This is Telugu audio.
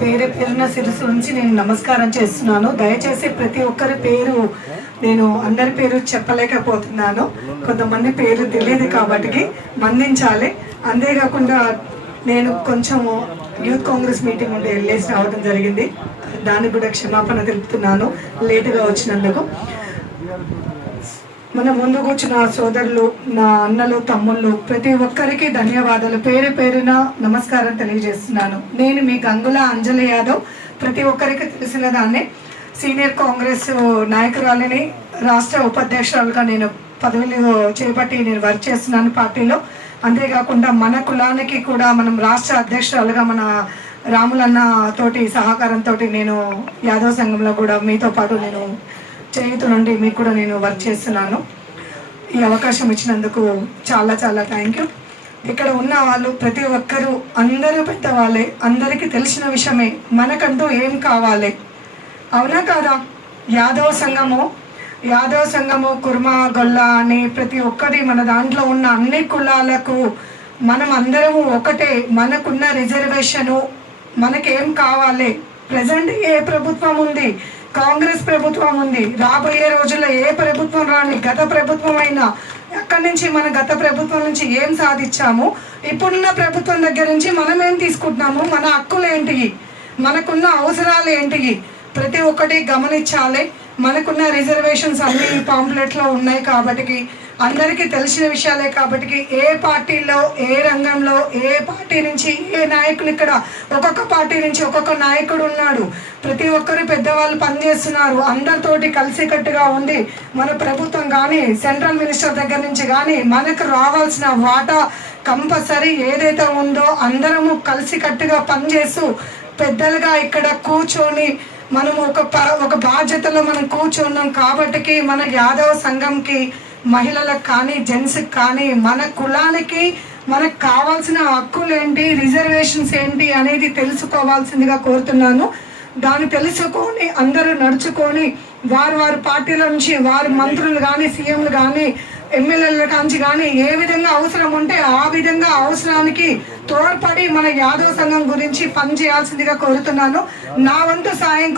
పేరు పేరున శిరస్సు నుంచి నేను నమస్కారం చేస్తున్నాను. దయచేసి ప్రతి ఒక్కరి పేరు నేను అందరి పేరు చెప్పలేకపోతున్నాను. కొంతమంది పేరు తెలియదు కాబట్టి మన్నించాలి. అంతేకాకుండా నేను కొంచెము యూత్ కాంగ్రెస్ మీటింగ్ ఉంటే వెళ్ళేసి రావడం జరిగింది. దానికి కూడా క్షమాపణ తెలుపుతున్నాను లేటుగా వచ్చినందుకు. మన ముందు కూర్చున్న సోదరులు, నా అన్నలు, తమ్ముళ్ళు, ప్రతి ఒక్కరికి ధన్యవాదాలు. పేరు పేరున నమస్కారం తెలియజేస్తున్నాను. నేను మీ గంగుల అంజలి యాదవ్. ప్రతి ఒక్కరికి తెలిసిన దాన్ని సీనియర్ కాంగ్రెస్ నాయకురాలిని, రాష్ట్ర ఉపాధ్యక్షురాలుగా నేను పదవిలో చేపట్టి నేను వర్క్ చేస్తున్నాను పార్టీలో. అంతేకాకుండా మన కులానికి కూడా మనం రాష్ట్ర అధ్యక్షురాలుగా మన రాములన్న తోటి సహకారంతో నేను యాదవ్ సంఘంలో కూడా మీతో పాటు నేను చేయుతూ నుండి మీకు కూడా నేను వర్క్ చేస్తున్నాను. ఈ అవకాశం ఇచ్చినందుకు చాలా చాలా థ్యాంక్ యూ. ఇక్కడ ఉన్న వాళ్ళు ప్రతి ఒక్కరూ అందరూ పెద్దవాళ్ళే, అందరికీ తెలిసిన విషయమే మనకంటూ ఏం కావాలి. అవునా కాదా? యాదవ్ సంఘము కుర్మ గొల్ల అని ప్రతి ఒక్కటి మన దాంట్లో ఉన్న అన్ని కులాలకు మనం అందరము ఒకటే. మనకున్న రిజర్వేషను మనకేం కావాలి. ప్రజెంట్ ఏ ప్రభుత్వం ఉంది? కాంగ్రెస్ ప్రభుత్వం ఉంది. రాబోయే రోజుల్లో ఏ ప్రభుత్వం రాని, గత ప్రభుత్వం అయినా అక్కడి నుంచి మన గత ప్రభుత్వం నుంచి ఏం సాధించాము, ఇప్పుడున్న ప్రభుత్వం దగ్గర నుంచి మనం ఏం తీసుకుంటున్నాము, మన హక్కులు ఏంటి, మనకున్న అవసరాలు ఏంటి, ప్రతి ఒక్కటి గమనించాలి. మనకున్న రిజర్వేషన్స్ అన్ని పాంప్లెట్లో ఉన్నాయి కాబట్టి అందరికీ తెలిసిన విషయాలే కాబట్టి ఏ పార్టీలో, ఏ రంగంలో, ఏ పార్టీ నుంచి ఏ నాయకులు, ఇక్కడ ఒక్కొక్క పార్టీ నుంచి ఒక్కొక్క నాయకుడు ఉన్నాడు. ప్రతి ఒక్కరు పెద్దవాళ్ళు పనిచేస్తున్నారు. అందరితోటి కలిసికట్టుగా ఉండి మన ప్రభుత్వం కానీ, సెంట్రల్ మినిస్టర్ దగ్గర నుంచి కానీ మనకు రావాల్సిన వాటా కంపల్సరీ ఏదైతే ఉందో అందరము కలిసికట్టుగా పనిచేస్తూ పెద్దలుగా ఇక్కడ కూర్చొని మనము ఒక బాధ్యతలో మనం కూర్చున్నాం కాబట్టి మన యాదవ సంఘంకి, మహిళలకు కానీ, జెంట్స్కి కానీ, మన కులానికి మనకు కావాల్సిన హక్కులు ఏంటి, రిజర్వేషన్స్ ఏంటి అనేది తెలుసుకోవాల్సిందిగా కోరుతున్నాను. దాన్ని తెలుసుకొని అందరూ నడుచుకొని వారి పార్టీల నుంచి వారి మంత్రులు కానీ, సీఎంలు కానీ, ఎమ్మెల్యేల కాంచి కానీ ఏ విధంగా అవసరం ఉంటే ఆ విధంగా అవసరానికి తోడ్పడి మన యాదవ సంఘం గురించి పనిచేయాల్సిందిగా కోరుతున్నాను. నా వంతు సాయం